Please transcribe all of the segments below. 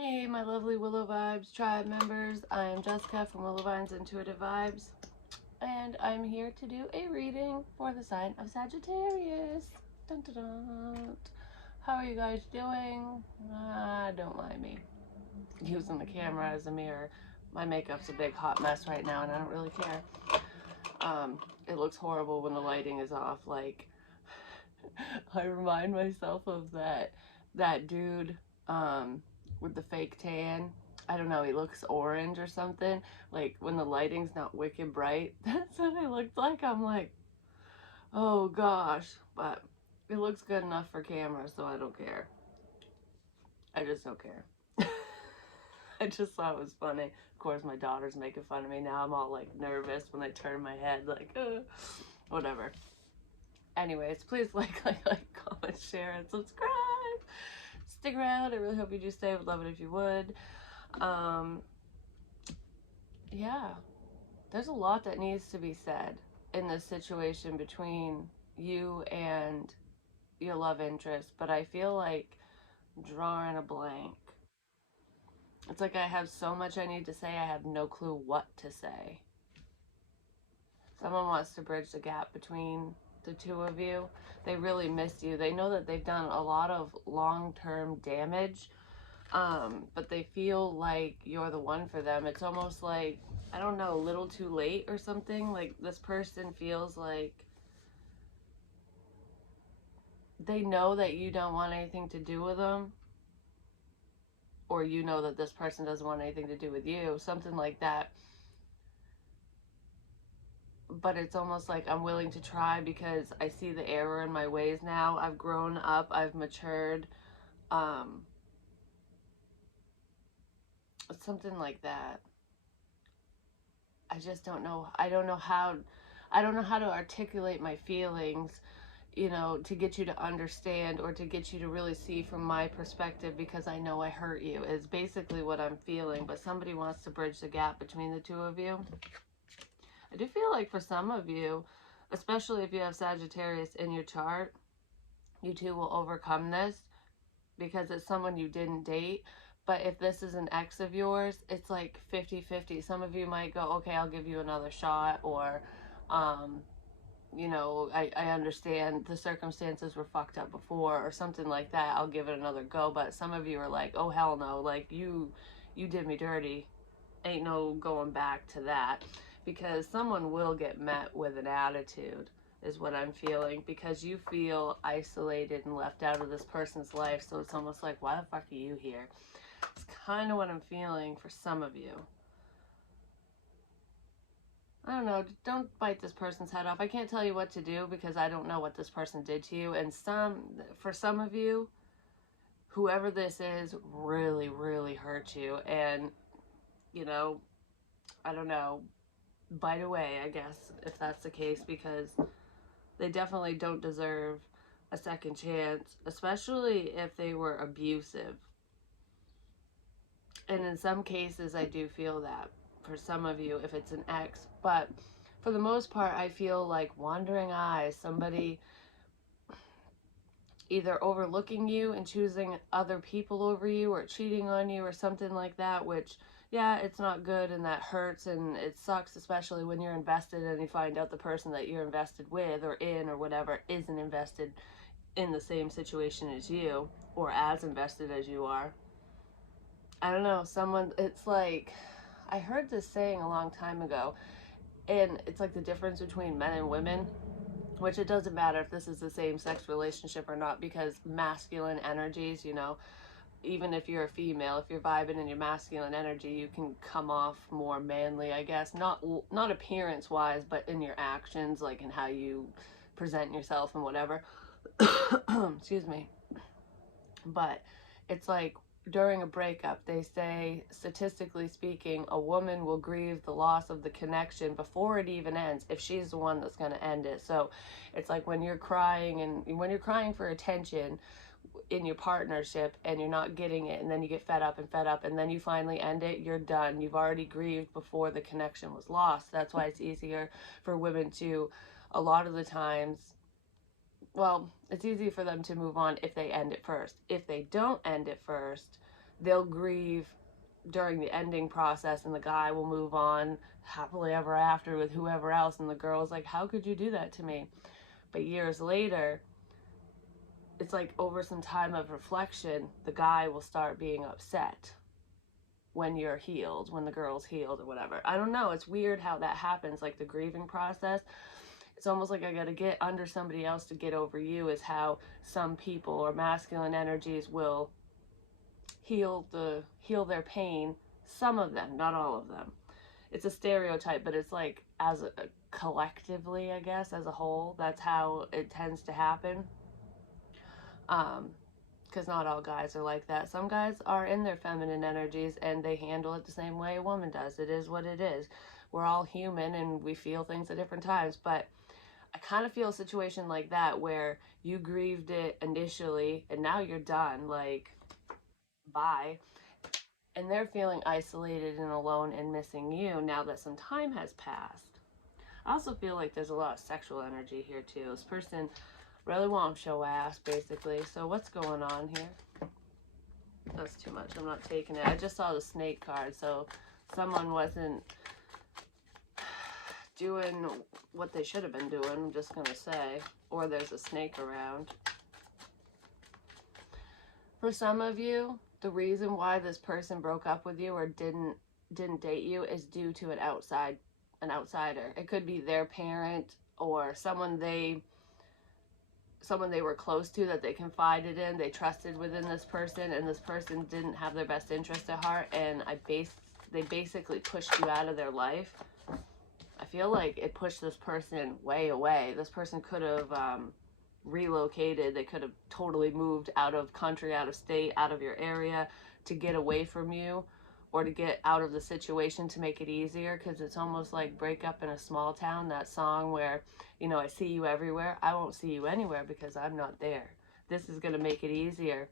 Hey, my lovely Willow Vibes tribe members. I am Jessica from Willow Vine's Intuitive Vibes, and I'm here to do a reading for the sign of Sagittarius. Dun, dun, dun. How are you guys doing? Don't mind me using the camera as a mirror. My makeup's a big hot mess right now, and I don't really care. It looks horrible when the lighting is off. Like, I remind myself of that dude with the fake tan. I don't know, he looks orange or something. Like when the lighting's not wicked bright, that's what it looks like. I'm like, oh gosh, but it looks good enough for camera, so I don't care. I just don't care. I just thought it was funny. Of course, my daughter's making fun of me now. I'm all like nervous when I turn my head, like, whatever. Anyways, please like, comment, share, and subscribe. Stick around. I really hope you do stay. I would love it if you would. Yeah, there's a lot that needs to be said in this situation between you and your love interest, but I feel like drawing a blank. It's like I have so much I need to say, I have no clue what to say. Someone wants to bridge the gap between the two of you. They really miss you. They know that they've done a lot of long-term damage, but they feel like you're the one for them. It's almost like, I don't know, a little too late or something. Like this person feels like they know that you don't want anything to do with them, or you know that this person doesn't want anything to do with you, something like that. But it's almost like I'm willing to try because I see the error in my ways now. I've grown up, I've matured, something like that. I just don't know. I don't know how to articulate my feelings, to get you to understand or to get you to really see from my perspective, because I know I hurt you is basically what I'm feeling. But somebody wants to bridge the gap between the two of you. I do feel like for some of you, especially if you have Sagittarius in your chart, you two will overcome this because it's someone you didn't date. But if this is an ex of yours, it's like 50-50. Some of you might go, okay, I'll give you another shot, or I understand the circumstances were fucked up before or something like that. I'll give it another go. But some of you are like, oh hell no, like you did me dirty. Ain't no going back to that, because someone will get met with an attitude is what I'm feeling, because you feel isolated and left out of this person's life. So it's almost like, why the fuck are you here? It's kind of what I'm feeling for some of you. I don't know, don't bite this person's head off. I can't tell you what to do because I don't know what this person did to you. And for some of you, whoever this is really, really hurt you. And, I don't know, bite away, I guess, if that's the case, because they definitely don't deserve a second chance, especially if they were abusive. And in some cases, I do feel that for some of you, if it's an ex. But for the most part, I feel like wandering eyes, somebody either overlooking you and choosing other people over you, or cheating on you or something like that, which, yeah, it's not good and that hurts and it sucks, especially when you're invested and you find out the person that you're invested with or in or whatever isn't invested in the same situation as you, or as invested as you are. I don't know, it's like, I heard this saying a long time ago, and it's like the difference between men and women, which it doesn't matter if this is the same sex relationship or not, because masculine energies, even if you're a female, if you're vibing in your masculine energy, you can come off more manly, I guess, not appearance wise, but in your actions, like in how you present yourself and whatever. Excuse me. But it's like, during a breakup, they say, statistically speaking, a woman will grieve the loss of the connection before it even ends, if she's the one that's going to end it. So it's like when you're crying for attention in your partnership and you're not getting it, and then you get fed up, and then you finally end it, you're done. You've already grieved before the connection was lost. That's why it's easier for women to, a lot of the times, well, it's easy for them to move on if they end it first. If they don't end it first, they'll grieve during the ending process, and the guy will move on happily ever after with whoever else, and the girl's like, how could you do that to me? But years later, it's like over some time of reflection, the guy will start being upset when you're healed, when the girl's healed or whatever. I don't know, it's weird how that happens, like the grieving process. It's almost like I gotta get under somebody else to get over you, is how some people or masculine energies will heal their pain. Some of them, not all of them. It's a stereotype, but it's like as a collectively, I guess, as a whole, that's how it tends to happen. Because not all guys are like that. Some guys are in their feminine energies and they handle it the same way a woman does. It is what it is. We're all human and we feel things at different times. But I kind of feel a situation like that where you grieved it initially and now you're done. Like, bye. And they're feeling isolated and alone and missing you now that some time has passed. I also feel like there's a lot of sexual energy here too. This person really won't show ass, basically. So what's going on here? That's too much. I'm not taking it. I just saw the snake card, so someone wasn't doing what they should have been doing, I'm just gonna say. Or there's a snake around. For some of you, the reason why this person broke up with you or didn't date you is due to an outsider. It could be their parent or someone they were close to that they confided in, they trusted within this person, and this person didn't have their best interest at heart, and they basically pushed you out of their life. I feel like it pushed this person way away. This person could have relocated. They could have totally moved out of country, out of state, out of your area to get away from you or to get out of the situation to make it easier, because it's almost like Break Up in a Small Town, that song where, you know, I see you everywhere. I won't see you anywhere because I'm not there. This is going to make it easier.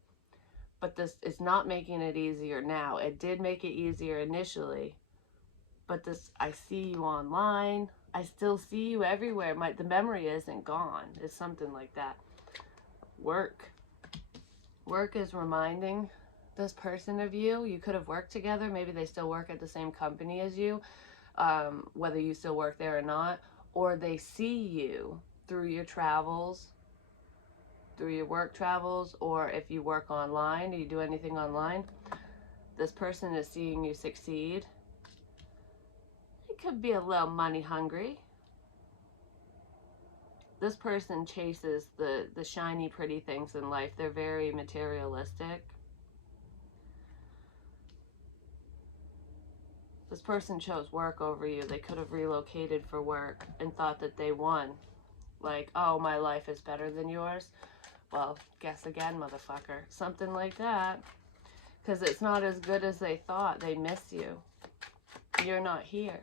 But this is not making it easier now. It did make it easier initially. But this, I see you online. I still see you everywhere. The memory isn't gone. It's something like that. Work. Work is reminding this person of you. You could have worked together. Maybe they still work at the same company as you, whether you still work there or not. Or they see you through your travels, through your work travels, or if you work online, or you do anything online, this person is seeing you succeed. It could be a little money hungry. This person chases the shiny, pretty things in life. They're very materialistic. This person chose work over you. They could have relocated for work and thought that they won. Like, oh, my life is better than yours. Well, guess again, motherfucker. Something like that. Because it's not as good as they thought. They miss you. You're not here.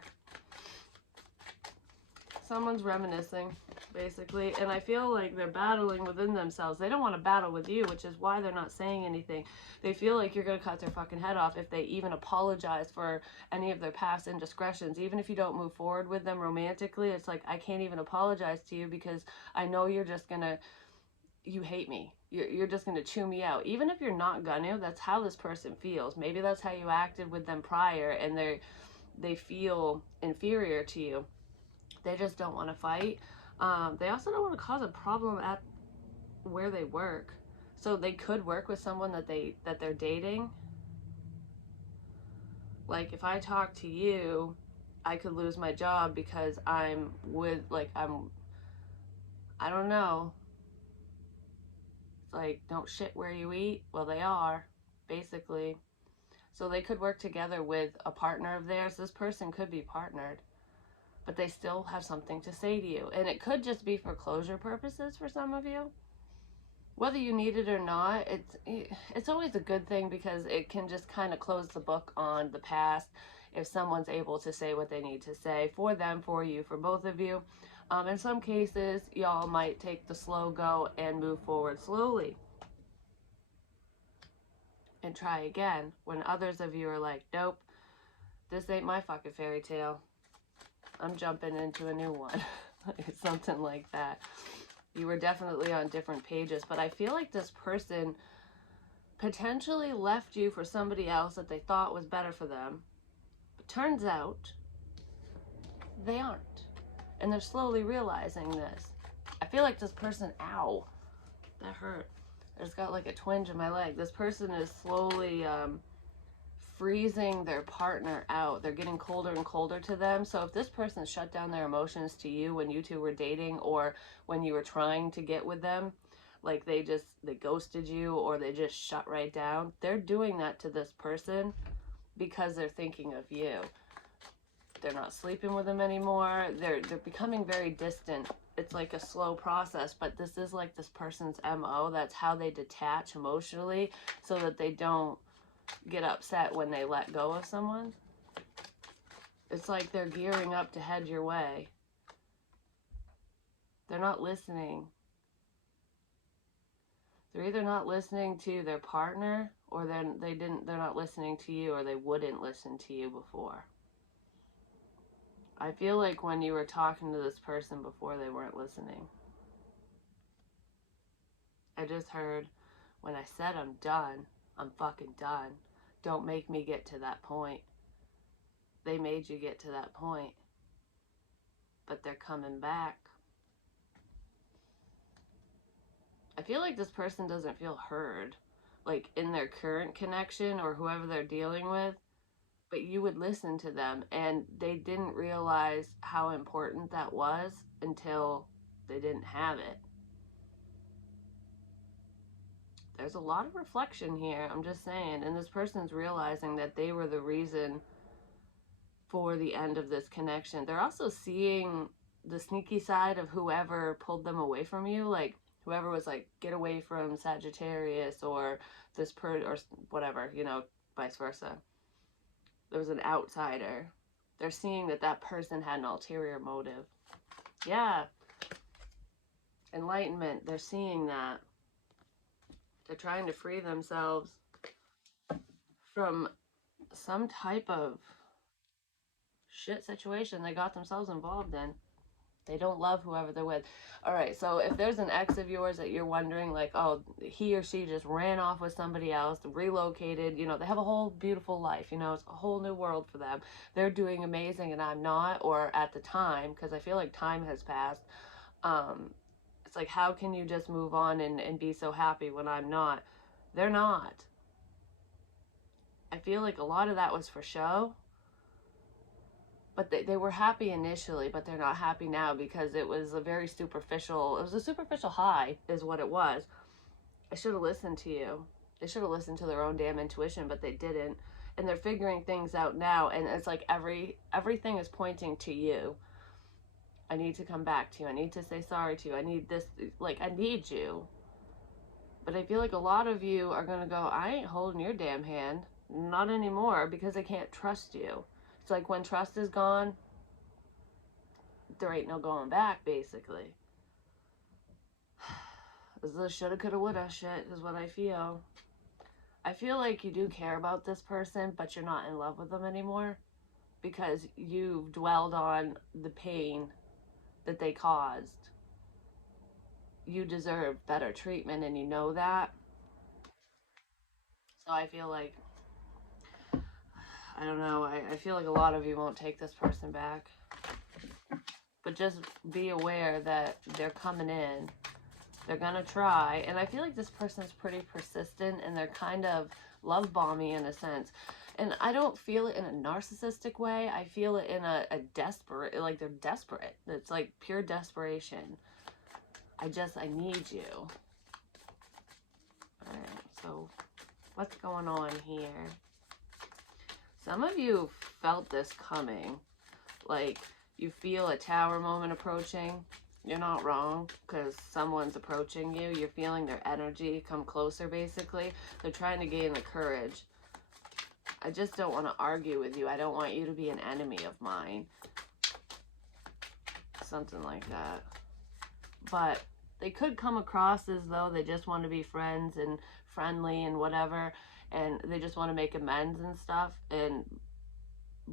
Someone's reminiscing, basically, and I feel like they're battling within themselves. They don't want to battle with you, which is why they're not saying anything. They feel like you're going to cut their fucking head off if they even apologize for any of their past indiscretions. Even if you don't move forward with them romantically, it's like, I can't even apologize to you because I know you're just going to, you hate me. You're just going to chew me out. Even if you're not gonna, that's how this person feels. Maybe that's how you acted with them prior, and they feel inferior to you. They just don't want to fight. They also don't want to cause a problem at where they work. So they could work with someone that they're dating. Like, if I talk to you, I could lose my job because I'm with, like, I don't know. It's like, don't shit where you eat. Well, they are, basically. So they could work together with a partner of theirs. This person could be partnered, but they still have something to say to you. And it could just be for closure purposes for some of you. Whether you need it or not, it's always a good thing because it can just kind of close the book on the past if someone's able to say what they need to say for them, for you, for both of you. In some cases, y'all might take the slow go and move forward slowly and try again when others of you are like, nope, this ain't my fucking fairy tale. I'm jumping into a new one. Something like that. You were definitely on different pages, but I feel like this person potentially left you for somebody else that they thought was better for them. But turns out they aren't. And they're slowly realizing this. I feel like this person, ow, that hurt. I just got like a twinge in my leg. This person is slowly freezing their partner out. They're getting colder and colder to them. So if this person shut down their emotions to you when you two were dating, or when you were trying to get with them, like they ghosted you, or they just shut right down, they're doing that to this person because they're thinking of you. They're not sleeping with them anymore. They're becoming very distant. It's like a slow process, but this is like this person's MO. That's how they detach emotionally, so that they don't get upset when they let go of someone. It's like they're gearing up to head your way. They're not listening. They're either not listening to their partner, or they're not listening to you, or they wouldn't listen to you before. I feel like when you were talking to this person before, they weren't listening. I just heard, when I said I'm done, I'm fucking done. Don't make me get to that point. They made you get to that point. But they're coming back. I feel like this person doesn't feel heard, like in their current connection or whoever they're dealing with, but you would listen to them, and they didn't realize how important that was until they didn't have it. There's a lot of reflection here, I'm just saying, and this person's realizing that they were the reason for the end of this connection. They're also seeing the sneaky side of whoever pulled them away from you, like whoever was like, get away from Sagittarius, or this or whatever, you know, vice versa. There was an outsider. They're seeing that that person had an ulterior motive. Yeah. Enlightenment. They're seeing that. They're trying to free themselves from some type of shit situation they got themselves involved in. They don't love whoever they're with. All right, so if there's an ex of yours that you're wondering, like, oh, he or she just ran off with somebody else, relocated, you know, they have a whole beautiful life, you know, it's a whole new world for them. They're doing amazing and I'm not, or at the time, because I feel like time has passed. It's like, how can you just move on and be so happy when I'm not? They're not. I feel like a lot of that was for show. But they were happy initially, but they're not happy now because it was a superficial high is what it was. I should have listened to you. They should have listened to their own damn intuition, but they didn't. And they're figuring things out now, and it's like everything is pointing to you. I need to come back to you. I need to say sorry to you. I need this, like, I need you. But I feel like a lot of you are going to go, I ain't holding your damn hand. Not anymore, because they can't trust you. It's like when trust is gone, there ain't no going back, basically. This is a shoulda, coulda, woulda shit is what I feel. I feel like you do care about this person, but you're not in love with them anymore because you've dwelled on the pain that they caused. You deserve better treatment, and you know that. So I feel like, I don't know, I feel like a lot of you won't take this person back. But just be aware that they're coming in. They're gonna try. And I feel like this person's pretty persistent, and they're kind of love bomby in a sense. And I don't feel it in a narcissistic way. I feel it in a desperate, like they're desperate. It's like pure desperation. I need you. Alright, so what's going on here? Some of you felt this coming. Like, you feel a tower moment approaching. You're not wrong, because someone's approaching you. You're feeling their energy come closer, basically. They're trying to gain the courage. I just don't want to argue with you. I don't want you to be an enemy of mine. Something like that. But they could come across as though they just want to be friends and friendly and whatever, and they just want to make amends and stuff and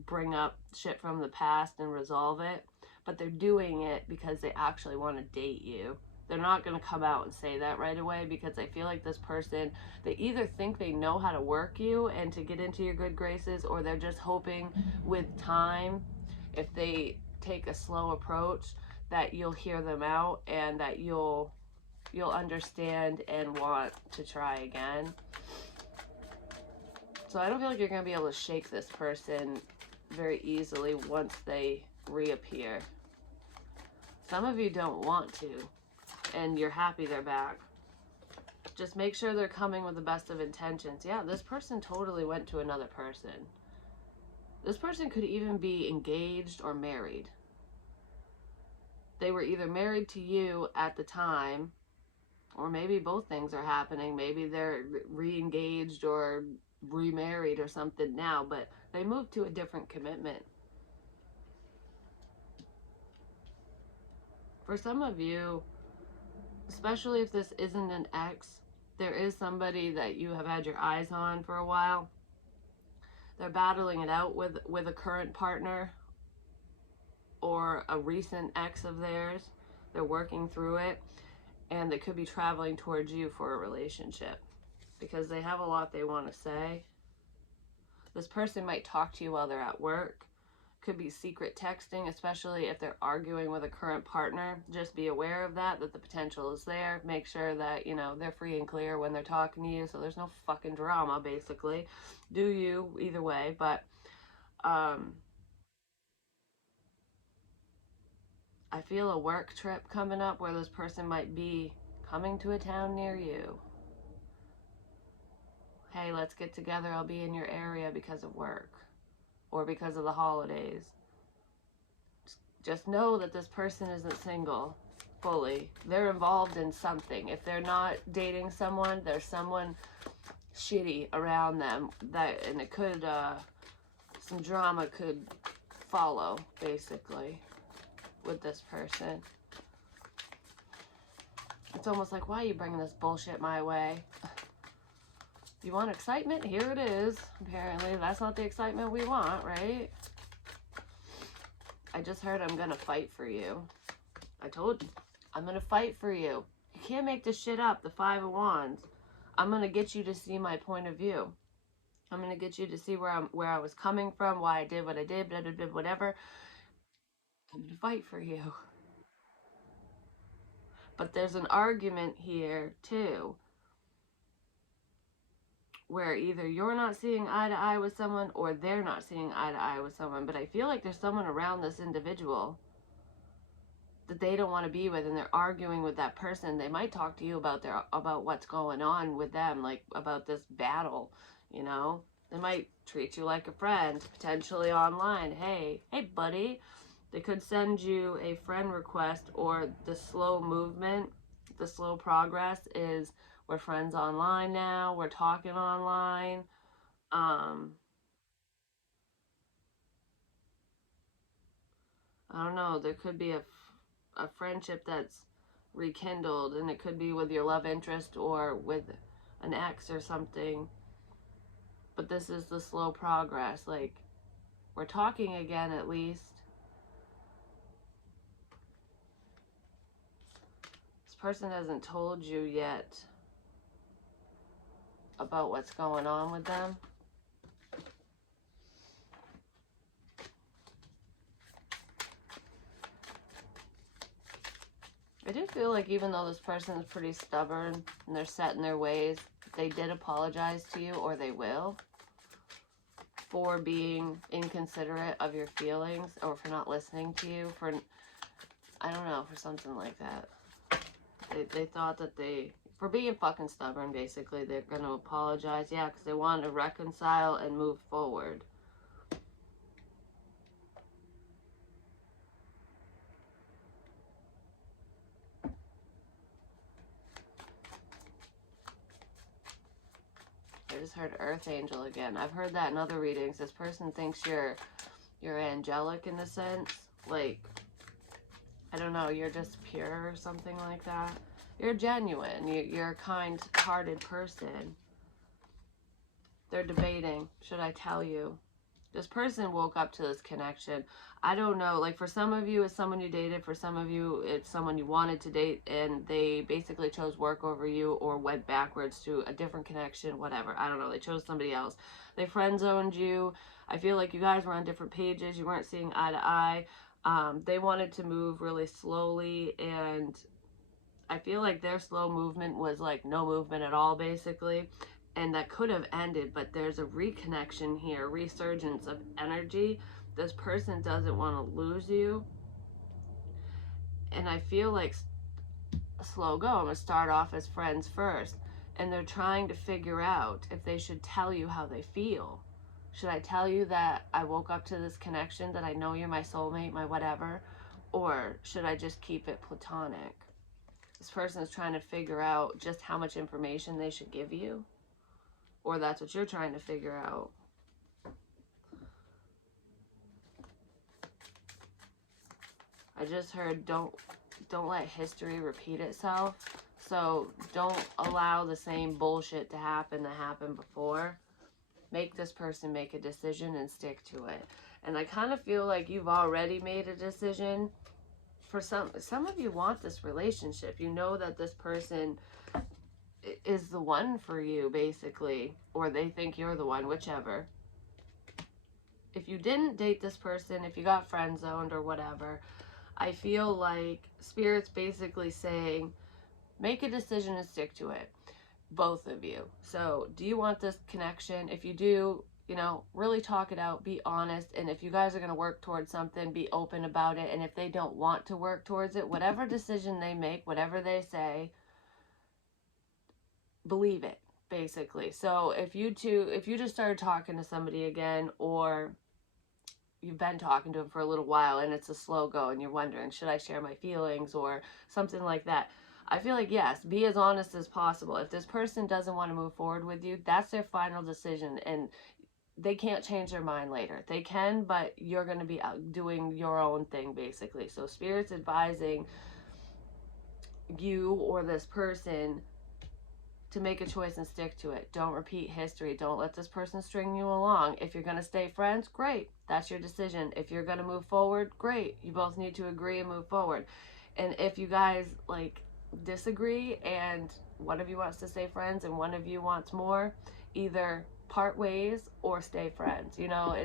bring up shit from the past and resolve it. But they're doing it because they actually want to date you. they're not going to come out and say that right away, because I feel like this person, they either think they know how to work you and to get into your good graces, or they're just hoping with time, if they take a slow approach, that you'll hear them out and that you'll understand and want to try again. So I don't feel like you're going to be able to shake this person very easily once they reappear. Some of you don't want to, and you're happy they're back. Just make sure they're coming with the best of intentions. Yeah, this person totally went to another person. This person could even be engaged or married. They were either married to you at the time, or maybe both things are happening. Maybe they're re-engaged or remarried or something now, but they moved to a different commitment. For some of you, especially if this isn't an ex, there is somebody that you have had your eyes on for a while. They're battling it out with a current partner or a recent ex of theirs. They're working through it, and they could be traveling towards you for a relationship because they have a lot they want to say. This person might talk to you while they're at work. Could be secret texting, especially if they're arguing with a current partner. Just be aware of that the potential is there. Make sure that, you know, they're free and clear when they're talking to you, so there's no fucking drama, basically. Do you, either way, but I feel a work trip coming up where this person might be coming to a town near you. Hey, let's get together, I'll be in your area because of work or because of the holidays. Just know that this person isn't single fully. They're involved in something. If they're not dating someone, there's someone shitty around them, that, and it could, some drama could follow, basically, with this person. It's almost like, why are you bringing this bullshit my way? You want excitement? Here it is. Apparently, that's not the excitement we want, right? I just heard I'm gonna fight for you. I told you, I'm gonna fight for you. You can't make this shit up, the Five of Wands. I'm gonna get you to see my point of view. I'm gonna get you to see where I was coming from, why I did what I did, blah, blah, blah, whatever. I'm gonna fight for you. But there's an argument here, too, where either you're not seeing eye to eye with someone or they're not seeing eye to eye with someone. But I feel like there's someone around this individual that they don't want to be with, and they're arguing with that person. They might talk to you about what's going on with them, like about this battle, you know. They might treat you like a friend, potentially online. Hey buddy. They could send you a friend request, or the slow movement, the slow progress is, we're friends online now, we're talking online. I don't know, there could be a friendship that's rekindled, and it could be with your love interest or with an ex or something. But this is the slow progress, like, we're talking again at least. This person hasn't told you yet about what's going on with them. I do feel like even though this person is pretty stubborn and they're set in their ways, they did apologize to you, or they will, for being inconsiderate of your feelings, or for not listening to you, for, I don't know, for something like that. They thought that for being fucking stubborn, basically, they're going to apologize, yeah, because they want to reconcile and move forward. I just heard Earth Angel again. I've heard that in other readings. This person thinks you're angelic in a sense. Like, I don't know, you're just pure or something like that. You're genuine. You're a kind-hearted person. They're debating, should I tell you? This person woke up to this connection. I don't know, like for some of you it's someone you dated, for some of you it's someone you wanted to date and they basically chose work over you or went backwards to a different connection, whatever. I don't know, they chose somebody else. They friend zoned you. I feel like you guys were on different pages, you weren't seeing eye to eye. They wanted to move really slowly, and I feel like their slow movement was like no movement at all, basically. And that could have ended, but there's a reconnection here, resurgence of energy. This person doesn't want to lose you. And I feel like a slow go. I'm going to start off as friends first. And they're trying to figure out if they should tell you how they feel. Should I tell you that I woke up to this connection, that I know you're my soulmate, my whatever? Or should I just keep it platonic? This person is trying to figure out just how much information they should give you. Or that's what you're trying to figure out. I just heard don't let history repeat itself. So don't allow the same bullshit to happen that happened before. Make this person make a decision and stick to it. And I kind of feel like you've already made a decision. For some of you want this relationship. You know that this person is the one for you, basically, or they think you're the one, whichever. If you didn't date this person, if you got friend zoned or whatever, I feel like Spirit's basically saying, make a decision and stick to it, both of you. So do you want this connection? If you do, you know, really talk it out, be honest, and if you guys are going to work towards something, be open about it. And if they don't want to work towards it, whatever decision they make, whatever they say, believe it, basically. So if you just started talking to somebody again, or you've been talking to them for a little while and it's a slow go and you're wondering, should I share my feelings or something like that, I feel like, yes, be as honest as possible. If this person doesn't want to move forward with you, that's their final decision, and they can't change their mind later. They can, but you're going to be out doing your own thing, basically. So Spirit's advising you or this person to make a choice and stick to it. Don't repeat history. Don't let this person string you along. If you're going to stay friends, great. That's your decision. If you're going to move forward, great. You both need to agree and move forward. And if you guys like disagree and one of you wants to stay friends and one of you wants more, either part ways or stay friends. You know,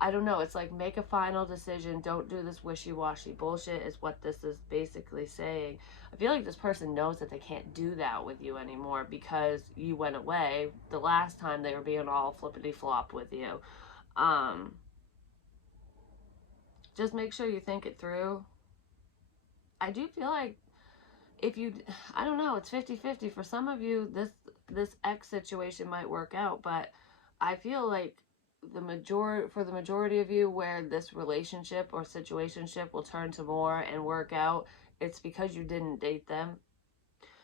I don't know, it's like make a final decision. Don't do this wishy-washy bullshit is what this is basically saying. I feel like this person knows that they can't do that with you anymore because you went away the last time they were being all flippity-flop with you. Just make sure you think it through. I do feel like if you, I don't know, it's 50-50. For some of you, this ex situation might work out, but I feel like for the majority of you, where this relationship or situationship will turn to more and work out, it's because you didn't date them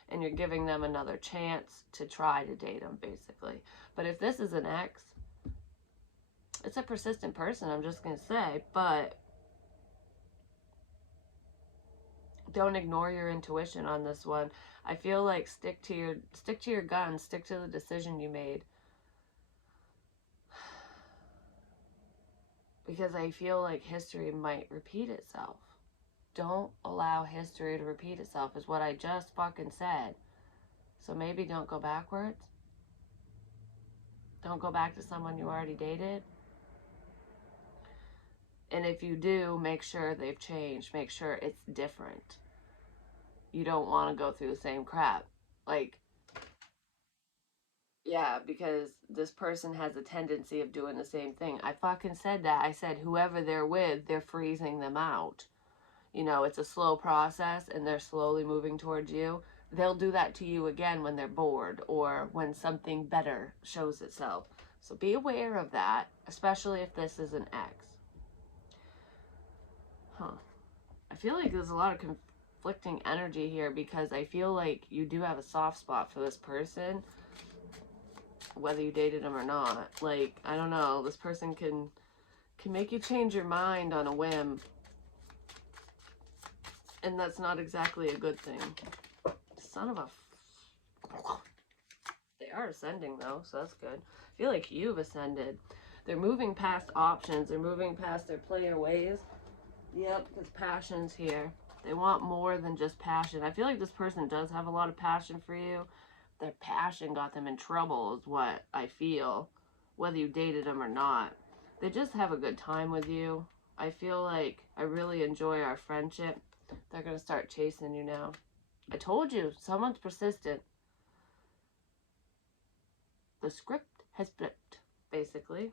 and you're giving them another chance to try to date them, basically. But if this is an ex, it's a persistent person, I'm just gonna say, but don't ignore your intuition on this one. I feel like stick to your guns, stick to the decision you made. Because I feel like history might repeat itself. Don't allow history to repeat itself is what I just fucking said. So maybe don't go backwards. Don't go back to someone you already dated. And if you do, make sure they've changed. Make sure it's different. You don't want to go through the same crap. Like, yeah, because this person has a tendency of doing the same thing. I fucking said that. I said whoever they're with, they're freezing them out. You know, it's a slow process and they're slowly moving towards you. They'll do that to you again when they're bored or when something better shows itself. So be aware of that, especially if this is an ex. I feel like there's a lot of conflicting energy here because I feel like you do have a soft spot for this person, whether you dated him or not. Like, I don't know, this person can make you change your mind on a whim. And that's not exactly a good thing. Son of a... They are ascending, though, so that's good. I feel like you've ascended. They're moving past options. They're moving past their player ways. Yep, because passion's here. They want more than just passion. I feel like this person does have a lot of passion for you. Their passion got them in trouble is what I feel, whether you dated them or not. They just have a good time with you. I feel like I really enjoy our friendship. They're going to start chasing you now. I told you, someone's persistent. The script has flipped, basically.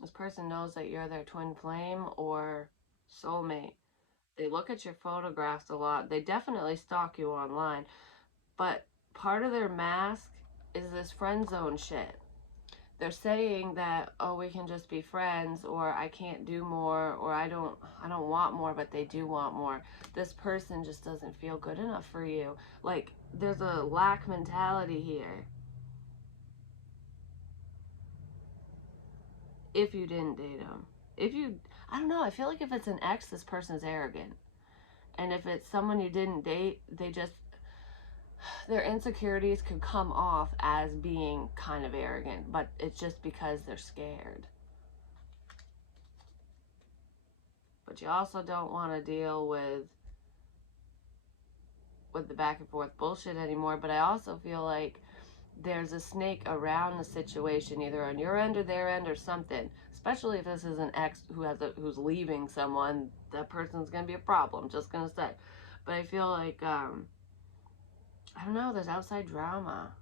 This person knows that you're their twin flame or soulmate. They look at your photographs a lot. They definitely stalk you online. But part of their mask is this friend zone shit. They're saying that, oh, we can just be friends, or I can't do more, or I don't want more, but they do want more. This person just doesn't feel good enough for you. Like, there's a lack mentality here. If you didn't date them. I don't know, I feel like if it's an ex, this person's arrogant. And if it's someone you didn't date, their insecurities could come off as being kind of arrogant, but it's just because they're scared. But you also don't want to deal with the back and forth bullshit anymore. But I also feel like there's a snake around the situation, either on your end or their end or something. Especially if this is an ex who's leaving someone, that person's gonna be a problem. Just gonna say. But I feel like I don't know. There's outside drama,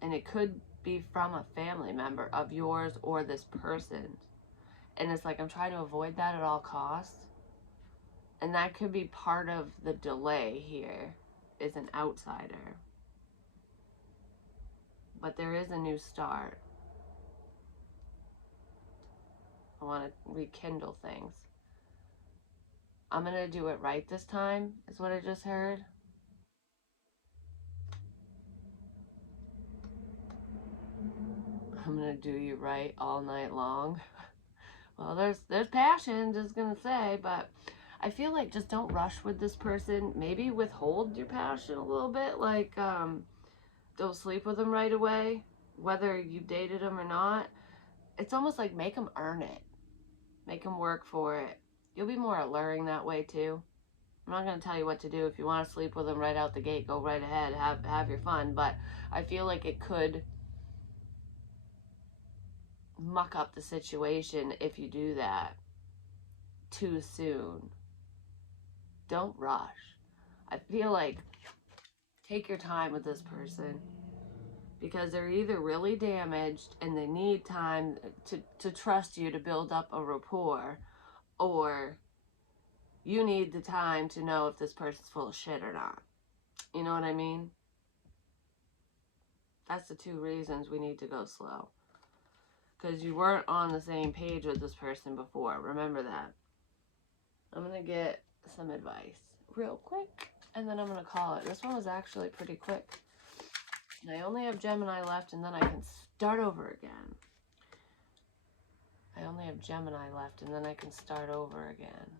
and it could be from a family member of yours or this person. And it's like I'm trying to avoid that at all costs. And that could be part of the delay here, is an outsider. But there is a new start. I want to rekindle things. I'm going to do it right this time, is what I just heard. I'm going to do you right all night long. Well, there's passion, just going to say, but I feel like just don't rush with this person. Maybe withhold your passion a little bit. Like, don't sleep with them right away, whether you dated them or not. It's almost like make them earn it. Make them work for it. You'll be more alluring that way too. I'm not going to tell you what to do. If you want to sleep with them right out the gate, go right ahead. Have your fun. But I feel like it could muck up the situation if you do that too soon. Don't rush. I feel like take your time with this person, because they're either really damaged and they need time to trust you to build up a rapport, or you need the time to know if this person's full of shit or not. You know what I mean? That's the two reasons we need to go slow. Because you weren't on the same page with this person before. Remember that. I'm going to get some advice real quick, and then I'm going to call it. This one was actually pretty quick. And I only have Gemini left, and then I can start over again. I only have Gemini left, and then I can start over again.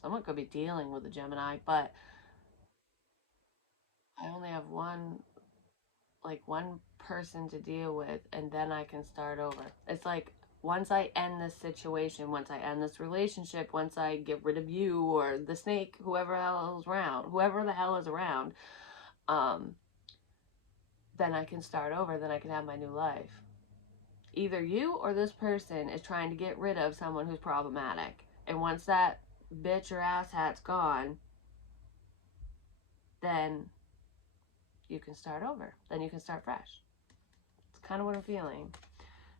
Someone could be dealing with a Gemini, but I only have one person to deal with, and then I can start over. It's like, once I end this situation, once I end this relationship, once I get rid of you or the snake, whoever the hell is around, then I can start over, then I can have my new life. Either you or this person is trying to get rid of someone who's problematic. And once that bitch or asshat's gone, then you can start over. Then you can start fresh. It's kind of what I'm feeling.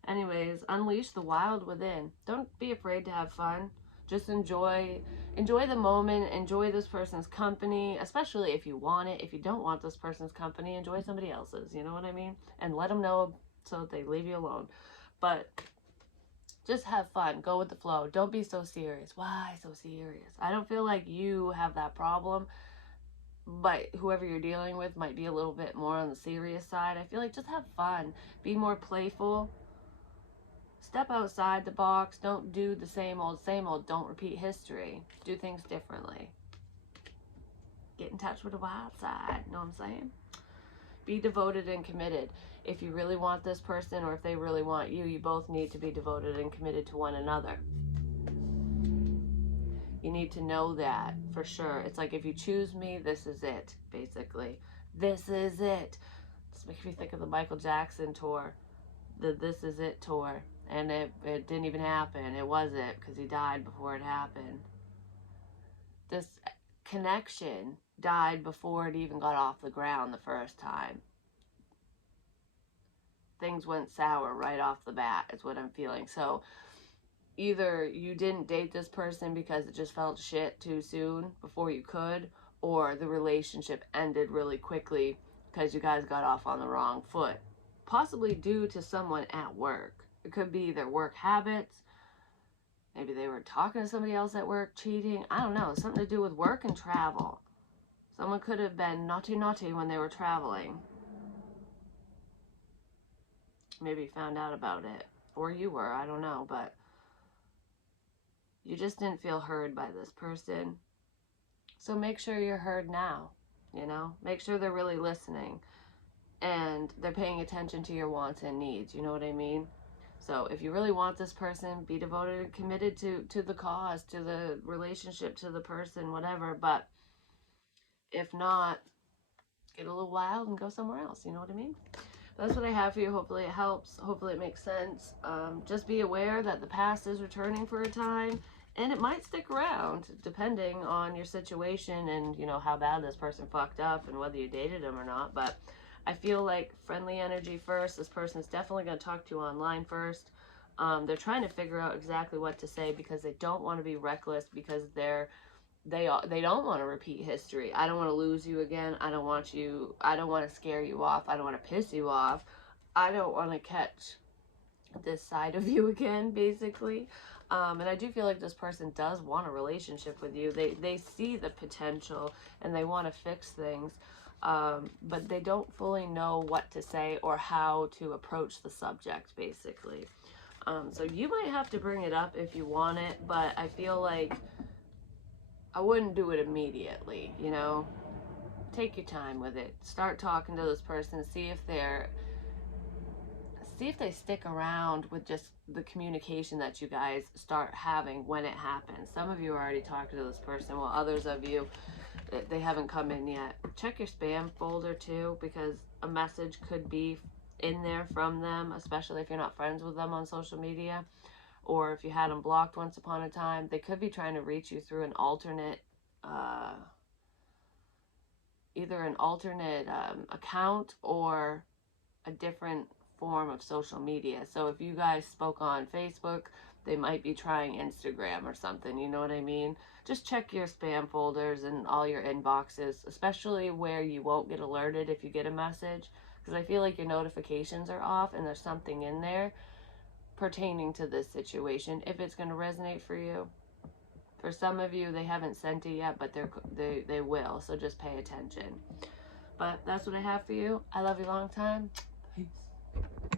Anyways, unleash the wild within. Don't be afraid to have fun. Just enjoy the moment. Enjoy this person's company, especially if you want it. If you don't want this person's company, enjoy somebody else's. You know what I mean? And let them know so that they leave you alone. But just have fun. Go with the flow. Don't be so serious. Why so serious? I don't feel like you have that problem, but whoever you're dealing with might be a little bit more on the serious side. I feel like just have fun. Be more playful. Step outside the box. Don't do the same old, same old. Don't repeat history. Do things differently. Get in touch with the wild side. Know what I'm saying? Be devoted and committed. If you really want this person or if they really want you, you both need to be devoted and committed to one another. You need to know that for sure. It's like, if you choose me, this is it, basically. This is it. This makes me think of the Michael Jackson tour, the This Is It tour. And it didn't even happen. It wasn't, because he died before it happened. This connection died before it even got off the ground the first time. Things went sour right off the bat, is what I'm feeling. So either you didn't date this person because it just felt shit too soon before you could, or the relationship ended really quickly because you guys got off on the wrong foot. Possibly due to someone at work. It could be their work habits. Maybe they were talking to somebody else at work, cheating. I don't know. Something to do with work and travel. Someone could have been naughty when they were traveling. Maybe found out about it. Or you were. I don't know. But you just didn't feel heard by this person. So make sure you're heard now. You know? Make sure they're really listening. And they're paying attention to your wants and needs. You know what I mean? So if you really want this person, be devoted and committed to the cause, to the relationship, to the person, whatever. But if not, get a little wild and go somewhere else. You know what I mean? That's what I have for you. Hopefully it helps. Hopefully it makes sense. Just be aware that the past is returning for a time, and it might stick around depending on your situation and, you know, how bad this person fucked up and whether you dated them or not. But I feel like friendly energy first. This person is definitely going to talk to you online first. They're trying to figure out exactly what to say because they don't want to be reckless, because they don't want to repeat history. I don't want to lose you again. I don't want to scare you off. I don't want to piss you off. I don't want to catch this side of you again, basically. And I do feel like this person does want a relationship with you. They see the potential and they want to fix things. But they don't fully know what to say or how to approach the subject, basically. So you might have to bring it up if you want it, but I feel like I wouldn't do it immediately, you know? Take your time with it. Start talking to this person, see if they stick around with just the communication that you guys start having when it happens. Some of you are already talking to this person, while others of you, they haven't come in yet. Check your spam folder too, because a message could be in there from them, especially if you're not friends with them on social media, or if you had them blocked once upon a time. They could be trying to reach you through an alternate either an alternate account or a different form of social media. So if you guys spoke on Facebook, they might be trying Instagram or something, you know what I mean? Just check your spam folders and all your inboxes, especially where you won't get alerted if you get a message, because I feel like your notifications are off and there's something in there pertaining to this situation, if it's going to resonate for you. For some of you, they haven't sent it yet, but they will, so just pay attention. But that's what I have for you. I love you long time. Peace.